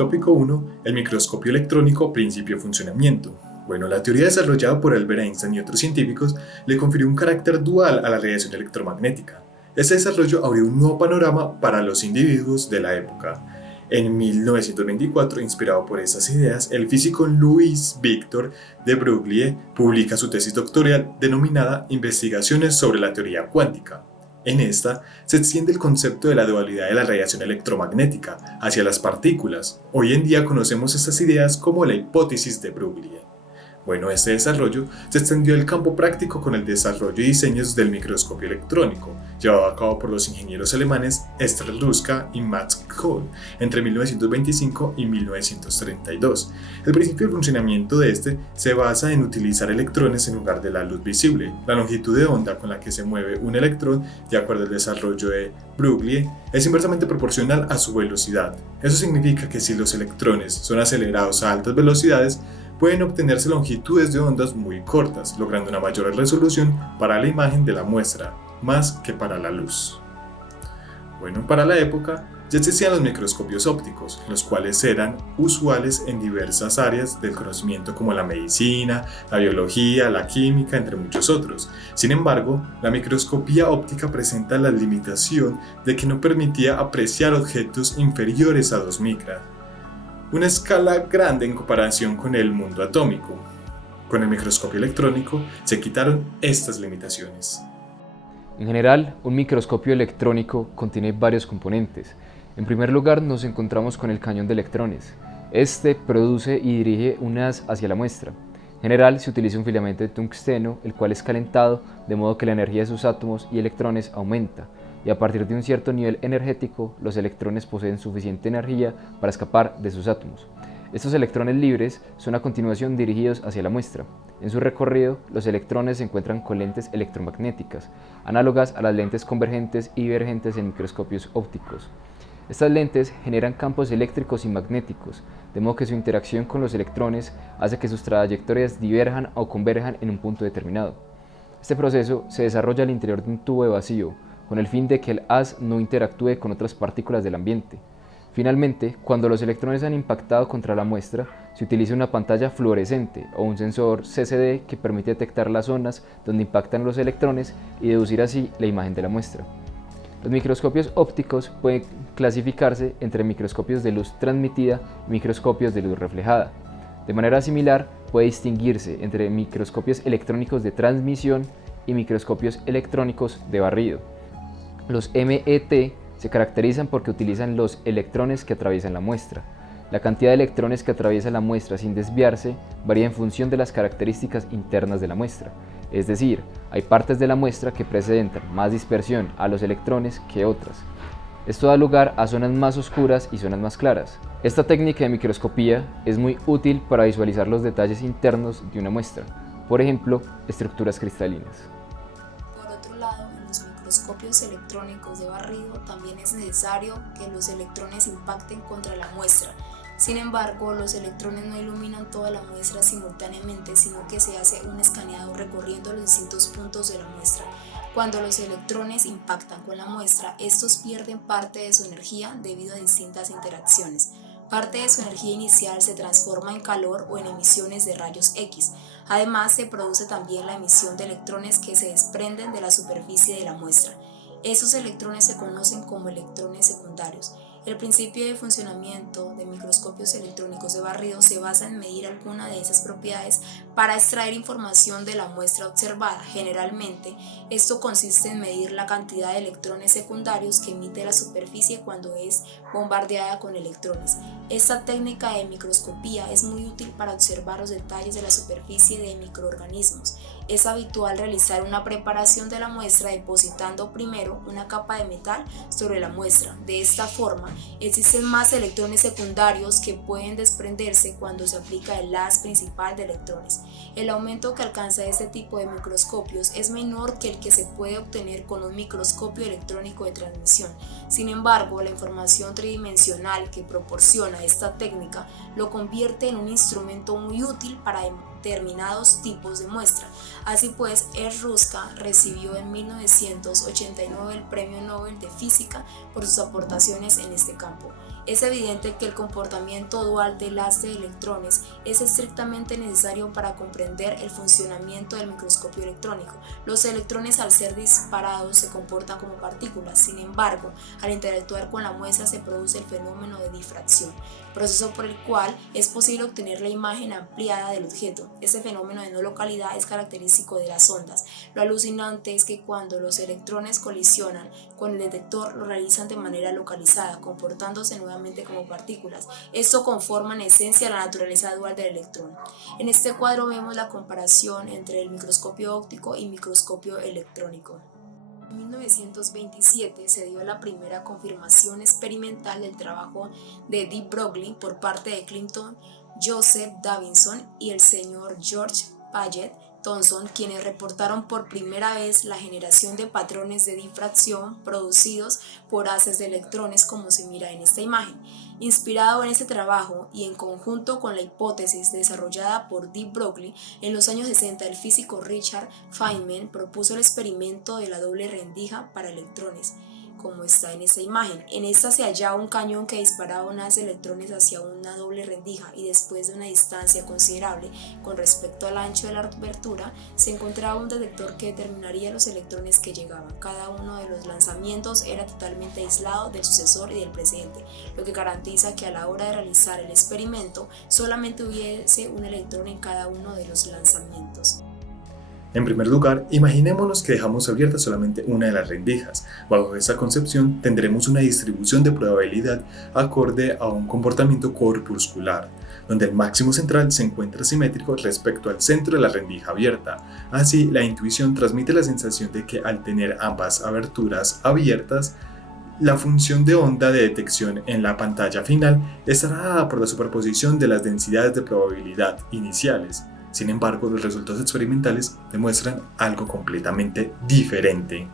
Tópico 1. El microscopio electrónico, principio y funcionamiento. Bueno, la teoría desarrollada por Albert Einstein y otros científicos le confirió un carácter dual a la radiación electromagnética. Este desarrollo abrió un nuevo panorama para los individuos de la época. En 1924, inspirado por estas ideas, el físico Louis Victor de Broglie publica su tesis doctoral denominada Investigaciones sobre la teoría cuántica. En esta se extiende el concepto de la dualidad de la radiación electromagnética hacia las partículas. Hoy en día conocemos estas ideas como la hipótesis de Broglie. Bueno, este desarrollo se extendió al campo práctico con el desarrollo y diseños del microscopio electrónico, llevado a cabo por los ingenieros alemanes Esther Ruska y Max Kohl entre 1925 y 1932. El principio de funcionamiento de este se basa en utilizar electrones en lugar de la luz visible. La longitud de onda con la que se mueve un electrón, de acuerdo al desarrollo de Broglie, es inversamente proporcional a su velocidad. Eso significa que si los electrones son acelerados a altas velocidades, pueden obtenerse longitudes de ondas muy cortas, logrando una mayor resolución para la imagen de la muestra, más que para la luz. Bueno, para la época ya existían los microscopios ópticos, los cuales eran usuales en diversas áreas del conocimiento como la medicina, la biología, la química, entre muchos otros. Sin embargo, la microscopía óptica presenta la limitación de que no permitía apreciar objetos inferiores a 2 micras. Una escala grande en comparación con el mundo atómico. Con el microscopio electrónico se quitaron estas limitaciones. En general, un microscopio electrónico contiene varios componentes. En primer lugar, nos encontramos con el cañón de electrones. Este produce y dirige un haz hacia la muestra. En general, se utiliza un filamento de tungsteno, el cual es calentado, de modo que la energía de sus átomos y electrones aumenta, y a partir de un cierto nivel energético, los electrones poseen suficiente energía para escapar de sus átomos. Estos electrones libres son a continuación dirigidos hacia la muestra. En su recorrido, los electrones se encuentran con lentes electromagnéticas, análogas a las lentes convergentes y divergentes en microscopios ópticos. Estas lentes generan campos eléctricos y magnéticos, de modo que su interacción con los electrones hace que sus trayectorias diverjan o converjan en un punto determinado. Este proceso se desarrolla al interior de un tubo de vacío, con el fin de que el haz no interactúe con otras partículas del ambiente. Finalmente, cuando los electrones han impactado contra la muestra, se utiliza una pantalla fluorescente o un sensor CCD que permite detectar las zonas donde impactan los electrones y deducir así la imagen de la muestra. Los microscopios ópticos pueden clasificarse entre microscopios de luz transmitida y microscopios de luz reflejada. De manera similar, puede distinguirse entre microscopios electrónicos de transmisión y microscopios electrónicos de barrido. Los MET se caracterizan porque utilizan los electrones que atraviesan la muestra. La cantidad de electrones que atraviesa la muestra sin desviarse varía en función de las características internas de la muestra. Es decir, hay partes de la muestra que presentan más dispersión a los electrones que otras. Esto da lugar a zonas más oscuras y zonas más claras. Esta técnica de microscopía es muy útil para visualizar los detalles internos de una muestra, por ejemplo, estructuras cristalinas. Por otro lado, en los microscopios electrónicos de barrido también es necesario que los electrones impacten contra la muestra. Sin embargo, los electrones no iluminan toda la muestra simultáneamente, sino que se hace un escaneado recorriendo los distintos puntos de la muestra. Cuando los electrones impactan con la muestra, estos pierden parte de su energía debido a distintas interacciones. Parte de su energía inicial se transforma en calor o en emisiones de rayos X. Además, se produce también la emisión de electrones que se desprenden de la superficie de la muestra. Esos electrones se conocen como electrones secundarios. El principio de funcionamiento de microscopios electrónicos de barrido se basa en medir alguna de esas propiedades para extraer información de la muestra observada. Generalmente, esto consiste en medir la cantidad de electrones secundarios que emite la superficie cuando es bombardeada con electrones. Esta técnica de microscopía es muy útil para observar los detalles de la superficie de microorganismos. Es habitual realizar una preparación de la muestra depositando primero una capa de metal sobre la muestra. De esta forma, existen más electrones secundarios que pueden desprenderse cuando se aplica el haz principal de electrones. El aumento que alcanza este tipo de microscopios es menor que el que se puede obtener con un microscopio electrónico de transmisión. Sin embargo, la información tridimensional que proporciona esta técnica lo convierte en un instrumento muy útil para determinados tipos de muestra. Así pues, Ruska recibió en 1989 el Premio Nobel de Física por sus aportaciones en este campo. Es evidente que el comportamiento dual del haz de electrones es estrictamente necesario para comprender el funcionamiento del microscopio electrónico. Los electrones, al ser disparados, se comportan como partículas. Sin embargo, al interactuar con la muestra se produce el fenómeno de difracción, proceso por el cual es posible obtener la imagen ampliada del objeto. Este fenómeno de no localidad es característico de las ondas. Lo alucinante es que cuando los electrones colisionan con el detector lo realizan de manera localizada, comportándose nuevamente como partículas. Esto conforma en esencia la naturaleza dual del electrón. En este cuadro vemos la comparación entre el microscopio óptico y microscopio electrónico. En 1927 se dio la primera confirmación experimental del trabajo de de Broglie por parte de Clinton, Joseph Davidson y el señor George Paget Thomson, quienes reportaron por primera vez la generación de patrones de difracción producidos por haces de electrones, como se mira en esta imagen. Inspirado en este trabajo y en conjunto con la hipótesis desarrollada por de Broglie, en los años 60 el físico Richard Feynman propuso el experimento de la doble rendija para electrones, como está en esta imagen. En esta se hallaba un cañón que disparaba un haz de electrones hacia una doble rendija y después de una distancia considerable con respecto al ancho de la abertura, se encontraba un detector que determinaría los electrones que llegaban. Cada uno de los lanzamientos era totalmente aislado del sucesor y del precedente, lo que garantiza que a la hora de realizar el experimento solamente hubiese un electrón en cada uno de los lanzamientos. En primer lugar, imaginémonos que dejamos abierta solamente una de las rendijas. Bajo esta concepción tendremos una distribución de probabilidad acorde a un comportamiento corpuscular, donde el máximo central se encuentra simétrico respecto al centro de la rendija abierta. Así, la intuición transmite la sensación de que al tener ambas aberturas abiertas, la función de onda de detección en la pantalla final estará dada por la superposición de las densidades de probabilidad iniciales. Sin embargo, los resultados experimentales demuestran algo completamente diferente.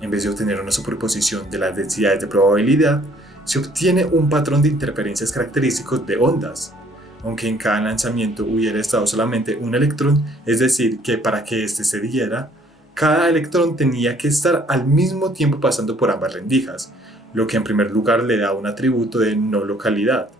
En vez de obtener una superposición de las densidades de probabilidad, se obtiene un patrón de interferencias característicos de ondas. Aunque en cada lanzamiento hubiera estado solamente un electrón, es decir, que para que éste se diera, cada electrón tenía que estar al mismo tiempo pasando por ambas rendijas, lo que en primer lugar le da un atributo de no localidad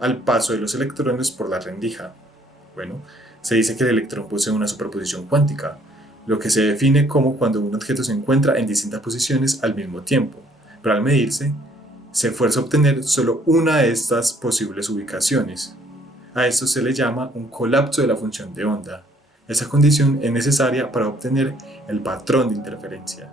al paso de los electrones por la rendija. Bueno, se dice que el electrón posee una superposición cuántica, lo que se define como cuando un objeto se encuentra en distintas posiciones al mismo tiempo, pero al medirse, se fuerza a obtener solo una de estas posibles ubicaciones. A esto se le llama un colapso de la función de onda. Esa condición es necesaria para obtener el patrón de interferencia.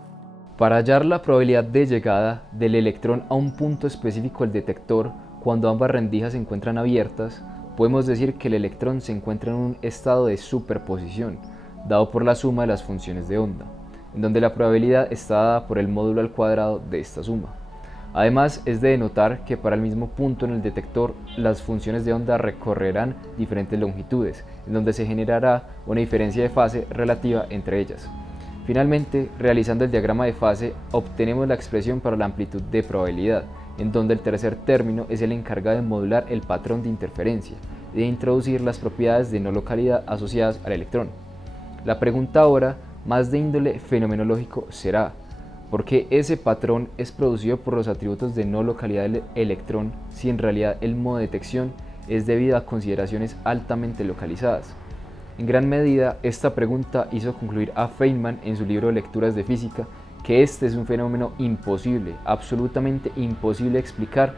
Para hallar la probabilidad de llegada del electrón a un punto específico del detector cuando ambas rendijas se encuentran abiertas, podemos decir que el electrón se encuentra en un estado de superposición, dado por la suma de las funciones de onda, en donde la probabilidad está dada por el módulo al cuadrado de esta suma. Además, es de notar que para el mismo punto en el detector, las funciones de onda recorrerán diferentes longitudes, en donde se generará una diferencia de fase relativa entre ellas. Finalmente, realizando el diagrama de fase, obtenemos la expresión para la amplitud de probabilidad, en donde el tercer término es el encargado de modular el patrón de interferencia y de introducir las propiedades de no localidad asociadas al electrón. La pregunta ahora, más de índole fenomenológico, será ¿por qué ese patrón es producido por los atributos de no localidad del electrón si en realidad el modo de detección es debido a consideraciones altamente localizadas? En gran medida, esta pregunta hizo concluir a Feynman en su libro Lecturas de Física que este es un fenómeno imposible, absolutamente imposible de explicar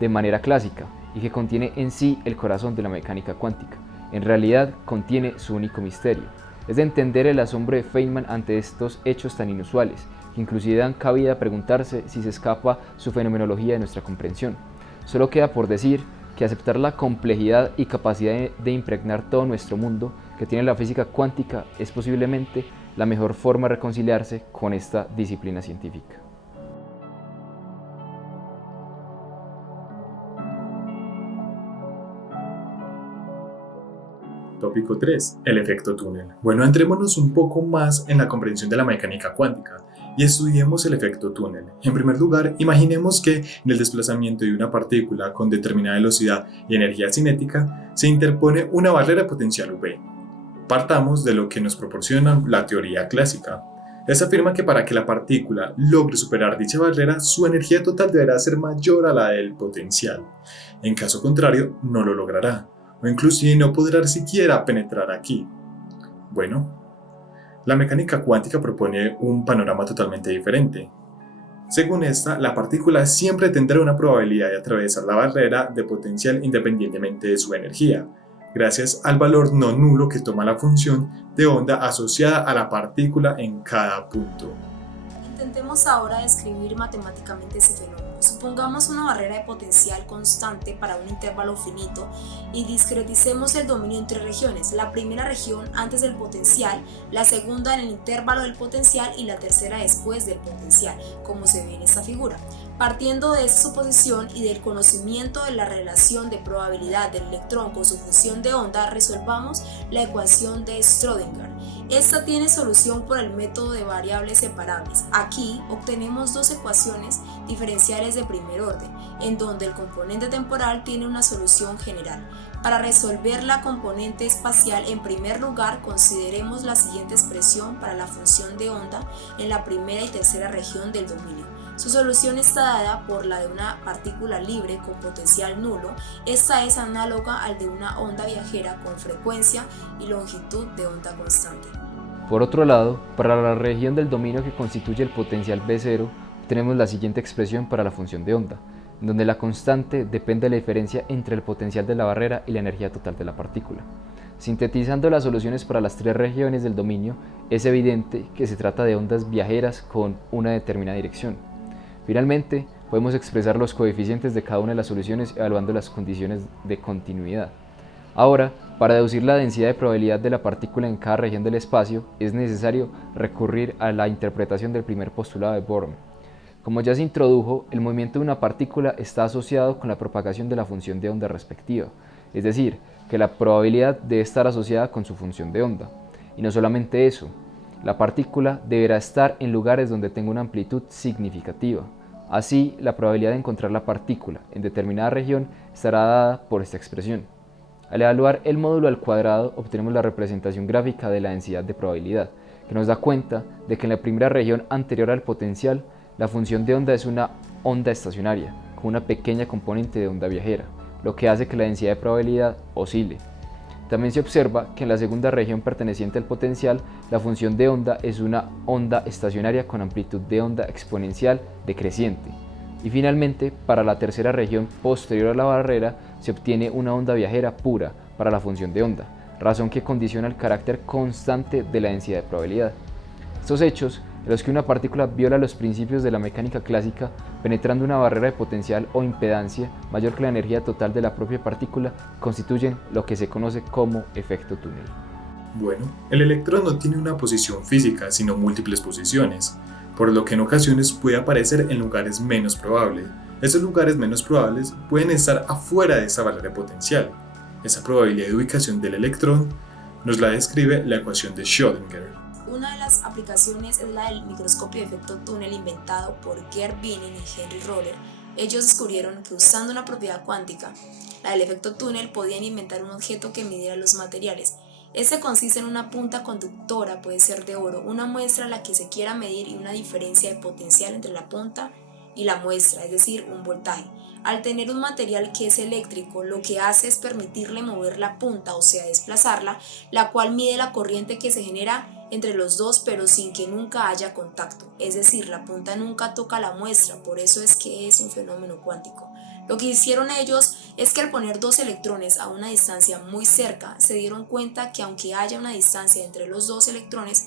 de manera clásica y que contiene en sí el corazón de la mecánica cuántica. En realidad contiene su único misterio. Es de entender el asombro de Feynman ante estos hechos tan inusuales, que inclusive dan cabida a preguntarse si se escapa su fenomenología de nuestra comprensión. Solo queda por decir que aceptar la complejidad y capacidad de impregnar todo nuestro mundo que tiene la física cuántica es posiblemente la mejor forma de reconciliarse con esta disciplina científica. Tópico 3. El efecto túnel. Bueno, entrémonos un poco más en la comprensión de la mecánica cuántica y estudiemos el efecto túnel. En primer lugar, imaginemos que en el desplazamiento de una partícula con determinada velocidad y energía cinética se interpone una barrera potencial V. Partamos de lo que nos proporciona la teoría clásica. Esta afirma que para que la partícula logre superar dicha barrera, su energía total deberá ser mayor a la del potencial. En caso contrario, no lo logrará, o inclusive no podrá siquiera penetrar aquí. Bueno, la mecánica cuántica propone un panorama totalmente diferente. Según esta, la partícula siempre tendrá una probabilidad de atravesar la barrera de potencial independientemente de su energía, gracias al valor no nulo que toma la función de onda asociada a la partícula en cada punto. Intentemos ahora describir matemáticamente ese fenómeno. Supongamos una barrera de potencial constante para un intervalo finito y discreticemos el dominio entre regiones. La primera región antes del potencial, la segunda en el intervalo del potencial y la tercera después del potencial, como se ve en esta figura. Partiendo de esa suposición y del conocimiento de la relación de probabilidad del electrón con su función de onda, resolvamos la ecuación de Schrödinger. Esta tiene solución por el método de variables separables. Aquí obtenemos dos ecuaciones diferenciales de primer orden, en donde el componente temporal tiene una solución general. Para resolver la componente espacial, en primer lugar, consideremos la siguiente expresión para la función de onda en la primera y tercera región del dominio. Su solución está dada por la de una partícula libre con potencial nulo. Esta es análoga al de una onda viajera con frecuencia y longitud de onda constante. Por otro lado, para la región del dominio que constituye el potencial B0, tenemos la siguiente expresión para la función de onda, en donde la constante depende de la diferencia entre el potencial de la barrera y la energía total de la partícula. Sintetizando las soluciones para las tres regiones del dominio, es evidente que se trata de ondas viajeras con una determinada dirección. Finalmente, podemos expresar los coeficientes de cada una de las soluciones evaluando las condiciones de continuidad. Ahora, para deducir la densidad de probabilidad de la partícula en cada región del espacio, es necesario recurrir a la interpretación del primer postulado de Born. Como ya se introdujo, el movimiento de una partícula está asociado con la propagación de la función de onda respectiva, es decir, que la probabilidad debe estar asociada con su función de onda. Y no solamente eso, la partícula deberá estar en lugares donde tenga una amplitud significativa. Así, la probabilidad de encontrar la partícula en determinada región estará dada por esta expresión. Al evaluar el módulo al cuadrado, obtenemos la representación gráfica de la densidad de probabilidad, que nos da cuenta de que en la primera región anterior al potencial, la función de onda es una onda estacionaria, con una pequeña componente de onda viajera, lo que hace que la densidad de probabilidad oscile. También se observa que en la segunda región perteneciente al potencial, la función de onda es una onda estacionaria con amplitud de onda exponencial decreciente. Y finalmente, para la tercera región posterior a la barrera, se obtiene una onda viajera pura para la función de onda, razón que condiciona el carácter constante de la densidad de probabilidad. Estos hechos, en los que una partícula viola los principios de la mecánica clásica, penetrando una barrera de potencial o impedancia mayor que la energía total de la propia partícula, constituyen lo que se conoce como efecto túnel. Bueno, el electrón no tiene una posición física, sino múltiples posiciones, por lo que en ocasiones puede aparecer en lugares menos probables. Esos lugares menos probables pueden estar afuera de esa barrera de potencial. Esa probabilidad de ubicación del electrón nos la describe la ecuación de Schrödinger. Una de las aplicaciones es la del microscopio de efecto túnel inventado por Gerd Winen y Henry Roller. Ellos descubrieron que usando una propiedad cuántica, la del efecto túnel, podían inventar un objeto que midiera los materiales. Este consiste en una punta conductora, puede ser de oro, una muestra a la que se quiera medir y una diferencia de potencial entre la punta y la muestra, es decir, un voltaje. Al tener un material que es eléctrico, lo que hace es permitirle mover la punta, o sea, desplazarla, la cual mide la corriente que se genera entre los dos, pero sin que nunca haya contacto, es decir, la punta nunca toca la muestra, por eso es que es un fenómeno cuántico. Lo que hicieron ellos es que al poner dos electrones a una distancia muy cerca, se dieron cuenta que aunque haya una distancia entre los dos electrones,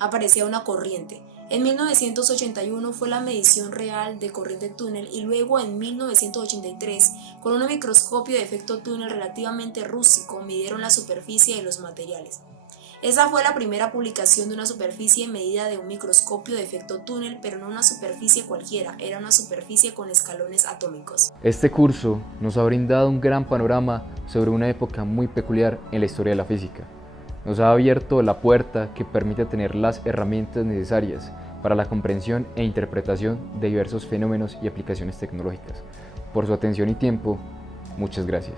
aparecía una corriente. En 1981 fue la medición real de corriente túnel y luego en 1983, con un microscopio de efecto túnel relativamente rústico, midieron la superficie de los materiales. Esa fue la primera publicación de una superficie medida de un microscopio de efecto túnel, pero no una superficie cualquiera, era una superficie con escalones atómicos. Este curso nos ha brindado un gran panorama sobre una época muy peculiar en la historia de la física. Nos ha abierto la puerta que permite tener las herramientas necesarias para la comprensión e interpretación de diversos fenómenos y aplicaciones tecnológicas. Por su atención y tiempo, muchas gracias.